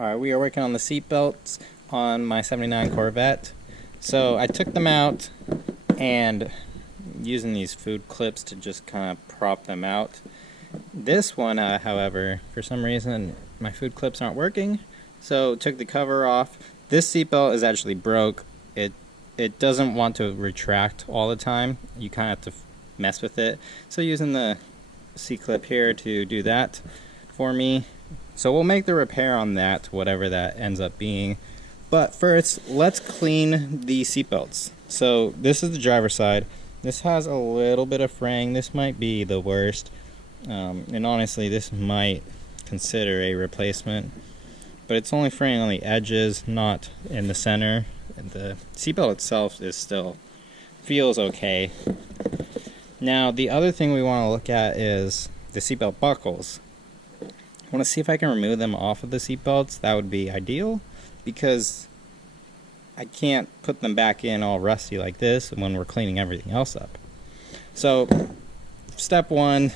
Alright, we are working on the seat belts on my 79 Corvette. So I took them out and using these food clips to just kind of prop them out. This one, however, for some reason my food clips aren't working, so took the cover off. This seat belt is actually broke. It doesn't want to retract all the time. You kind of have to mess with it. So using the C-clip here to do that for me. So we'll make the repair on that, whatever that ends up being. But first, let's clean the seatbelts. So this is the driver's side. This has a little bit of fraying. This might be the worst. And honestly, this might consider a replacement. But it's only fraying on the edges, not in the center. And the seatbelt itself is still feels okay. Now, the other thing we want to look at is the seatbelt buckles. I want to see if I can remove them off of the seatbelts. That would be ideal, because I can't put them back in all rusty like this when we're cleaning everything else up. So, step one,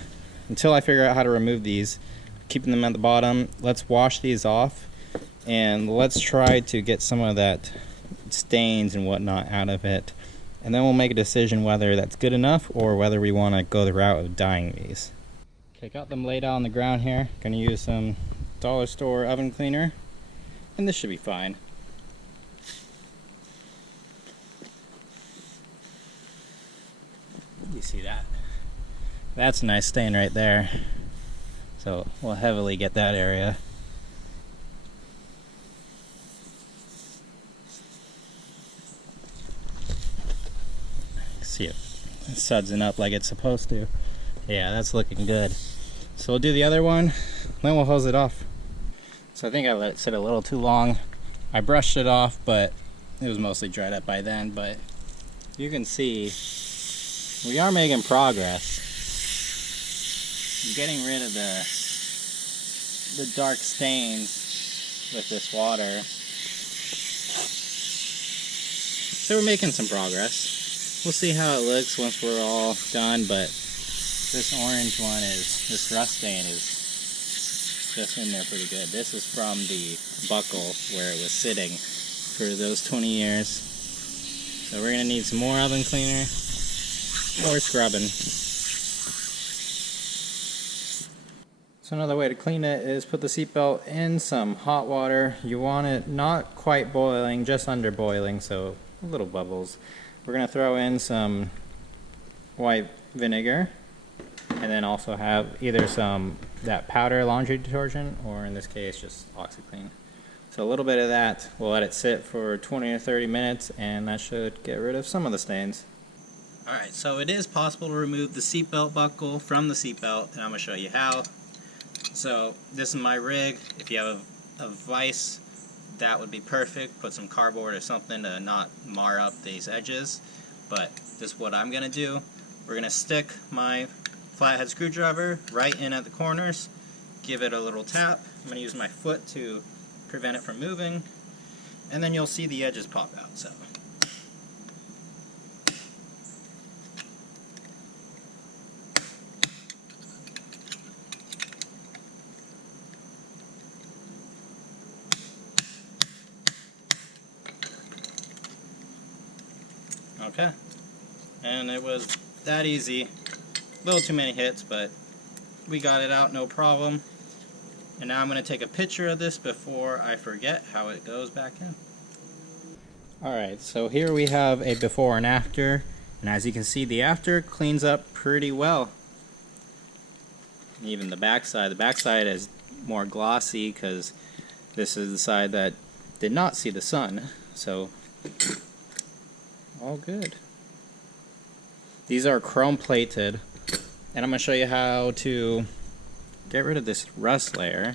until I figure out how to remove these, keeping them at the bottom, let's wash these off, and let's try to get some of that stains and whatnot out of it. And then we'll make a decision whether that's good enough or whether we want to go the route of dyeing these. Okay, got them laid out on the ground here. Gonna use some dollar store oven cleaner, and this should be fine. You see that? That's a nice stain right there. So we'll heavily get that area. See it sudsing up like it's supposed to. Yeah, that's looking good. So we'll do the other one, then we'll hose it off. So I think I let it sit a little too long. I brushed it off, but it was mostly dried up by then. But you can see we are making progress. I'm getting rid of the dark stains with this water. So we're making some progress. We'll see how it looks once we're all done, but this orange one this rust stain is just in there pretty good. This is from the buckle where it was sitting for those 20 years. So we're gonna need some more oven cleaner, more scrubbing. So another way to clean it is put the seatbelt in some hot water. You want it not quite boiling, just under boiling, so little bubbles. We're going to throw in some white vinegar, and then also have either that powder laundry detergent, or in this case just OxiClean. So a little bit of that. We'll let it sit for 20 or 30 minutes, and that should get rid of some of the stains. Alright, so it is possible to remove the seatbelt buckle from the seatbelt, and I'm going to show you how. So this is my rig. If you have a vise, that would be perfect. Put some cardboard or something to not mar up these edges. But this is what I'm going to do. We're going to stick my flathead screwdriver right in at the corners. Give it a little tap. I'm going to use my foot to prevent it from moving. And then you'll see the edges pop out. So. Okay, and it was that easy. A little too many hits, but we got it out, no problem. And now I'm going to take a picture of this before I forget how it goes back in. Alright, so here we have a before and after, and as you can see, the after cleans up pretty well. Even the backside is more glossy because this is the side that did not see the sun, so all good. These are chrome plated, and I'm going to show you how to get rid of this rust layer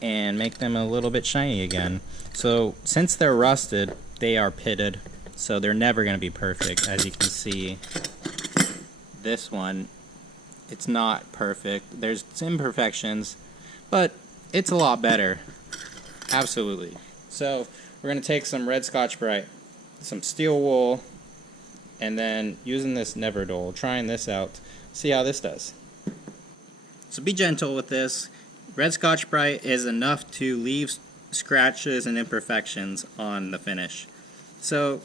and make them a little bit shiny again. So since they're rusted, they are pitted, so they're never going to be perfect. As you can see, this one, it's not perfect. There's some imperfections, but it's a lot better. Absolutely. So we're going to take some red Scotch-Brite, some steel wool, and then using this Neverdole, trying this out, see how this does. So be gentle with this. Red Scotch-Brite is enough to leave scratches and imperfections on the finish. So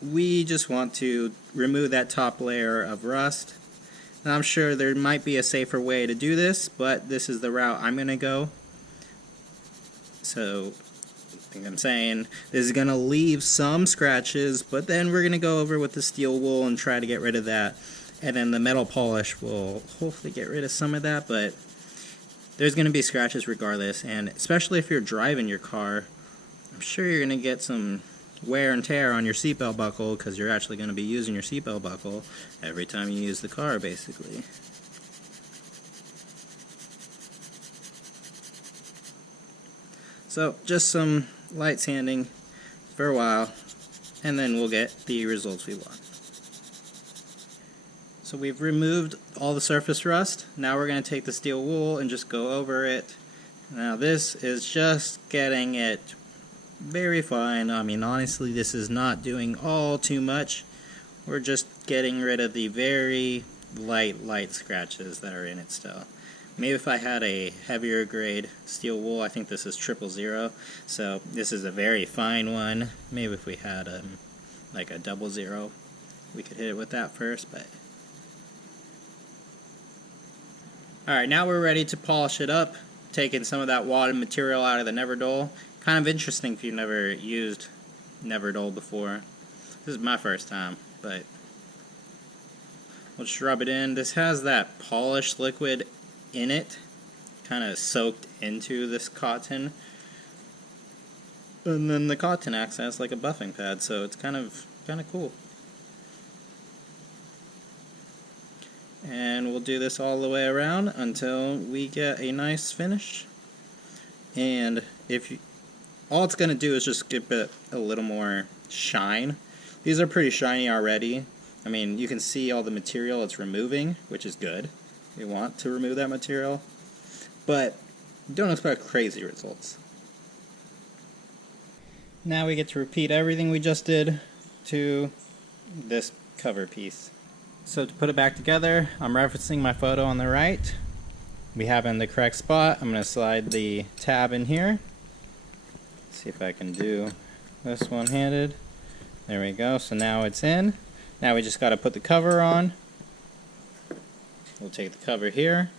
we just want to remove that top layer of rust. Now, I'm sure there might be a safer way to do this, but this is the route I'm going to go. So I think I'm saying this is going to leave some scratches, but then we're going to go over with the steel wool and try to get rid of that. And then the metal polish will hopefully get rid of some of that, but there's going to be scratches regardless. And especially if you're driving your car, I'm sure you're going to get some wear and tear on your seatbelt buckle, because you're actually going to be using your seatbelt buckle every time you use the car, basically. So just some light sanding for a while, and then we'll get the results we want. So we've removed all the surface rust. Now we're going to take the steel wool and just go over it. Now this is just getting it very fine. I mean, honestly, this is not doing all too much. We're just getting rid of the very light scratches that are in it still. Maybe if I had a heavier grade steel wool, I think this is 000, so this is a very fine one. Maybe if we had like a 00, we could hit it with that first. But alright, now we're ready to polish it up, taking some of that wadded material out of the Neverdole. Kind of interesting if you've never used Neverdole before. This is my first time, but we'll just rub it in. This has that polished liquid in it, kind of soaked into this cotton. And then the cotton acts as like a buffing pad, so it's kind of cool. And we'll do this all the way around until we get a nice finish. And all it's going to do is just give it a little more shine. These are pretty shiny already. I mean, you can see all the material it's removing, which is good. We want to remove that material. But don't expect crazy results. Now we get to repeat everything we just did to this cover piece. So to put it back together, I'm referencing my photo on the right. We have it in the correct spot. I'm going to slide the tab in here. See if I can do this one-handed. There we go. So now it's in. Now we just got to put the cover on. We'll take the cover here.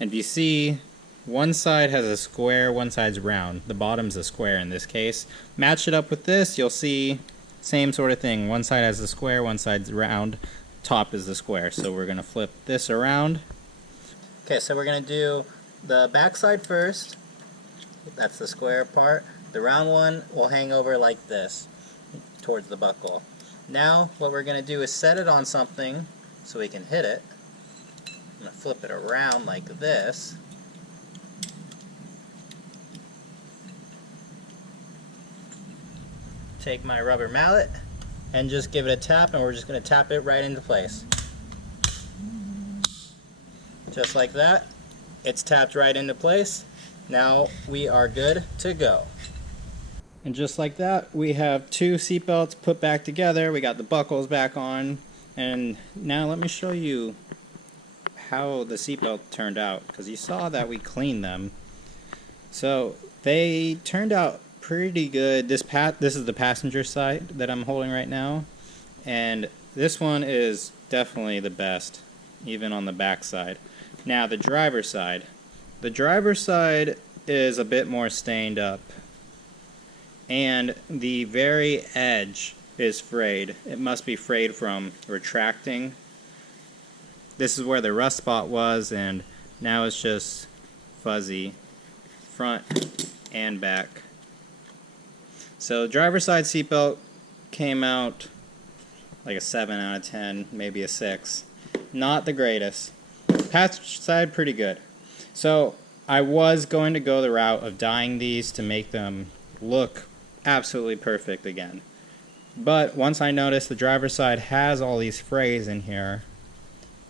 And if you see, one side has a square, one side's round. The bottom's a square in this case. Match it up with this, you'll see same sort of thing. One side has a square, one side's round. Top is the square. So we're going to flip this around. Okay, so we're going to do the back side first. That's the square part. The round one will hang over like this towards the buckle. Now what we're going to do is set it on something so we can hit it. I'm going to flip it around like this. Take my rubber mallet and just give it a tap, and we're just going to tap it right into place. Just like that. It's tapped right into place. Now we are good to go. And just like that, we have two seat belts put back together. We got the buckles back on. And now let me show you how the seat belt turned out, because you saw that we cleaned them. So they turned out pretty good. This is the passenger side that I'm holding right now. And this one is definitely the best, even on the back side. Now the driver's side. The driver's side is a bit more stained up. And the very edge is frayed. It must be frayed from retracting. This is where the rust spot was, and now it's just fuzzy front and back. So driver's side seatbelt came out like a 7 out of 10, maybe a 6. Not the greatest. Passenger side, pretty good. So I was going to go the route of dyeing these to make them look absolutely perfect again. But once I noticed the driver's side has all these frays in here,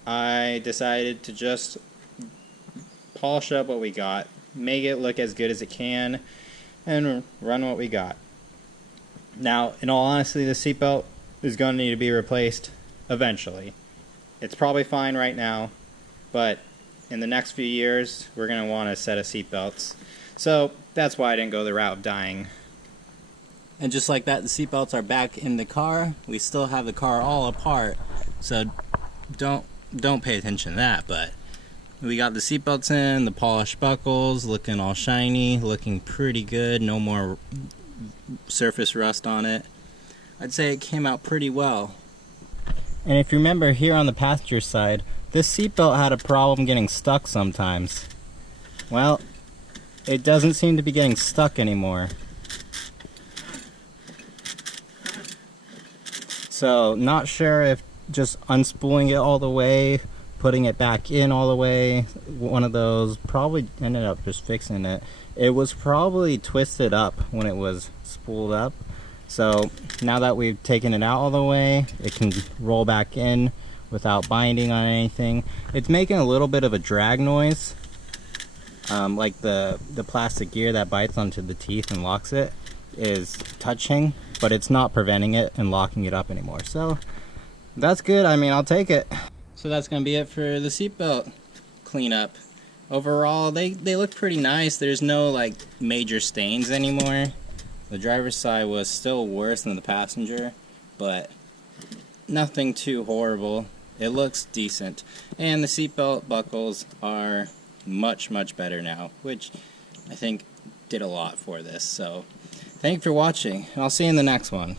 I decided to just polish up what we got, make it look as good as it can, and run what we got. Now, in all honesty, the seatbelt is going to need to be replaced eventually. It's probably fine right now, but in the next few years we're going to want a set of seat belts. So that's why I didn't go the route of dyeing. And just like that, the seat belts are back in the car. We still have the car all apart, so don't pay attention to that. But we got the seat belts in, the polished buckles looking all shiny, looking pretty good. No more surface rust on it. I'd say it came out pretty well. And if you remember here on the passenger side, this seatbelt had a problem getting stuck sometimes. Well, it doesn't seem to be getting stuck anymore. So, not sure if just unspooling it all the way, putting it back in all the way, one of those, probably ended up just fixing it. It was probably twisted up when it was spooled up. So now that we've taken it out all the way, it can roll back in without binding on anything. It's making a little bit of a drag noise, like the plastic gear that bites onto the teeth and locks it is touching, but it's not preventing it and locking it up anymore. So that's good. I mean, I'll take it. So that's going to be it for the seatbelt cleanup. Overall, they look pretty nice. There's no like major stains anymore. The driver's side was still worse than the passenger, but nothing too horrible. It looks decent. And the seatbelt buckles are much better now, which I think did a lot for this. So thank you for watching, and I'll see you in the next one.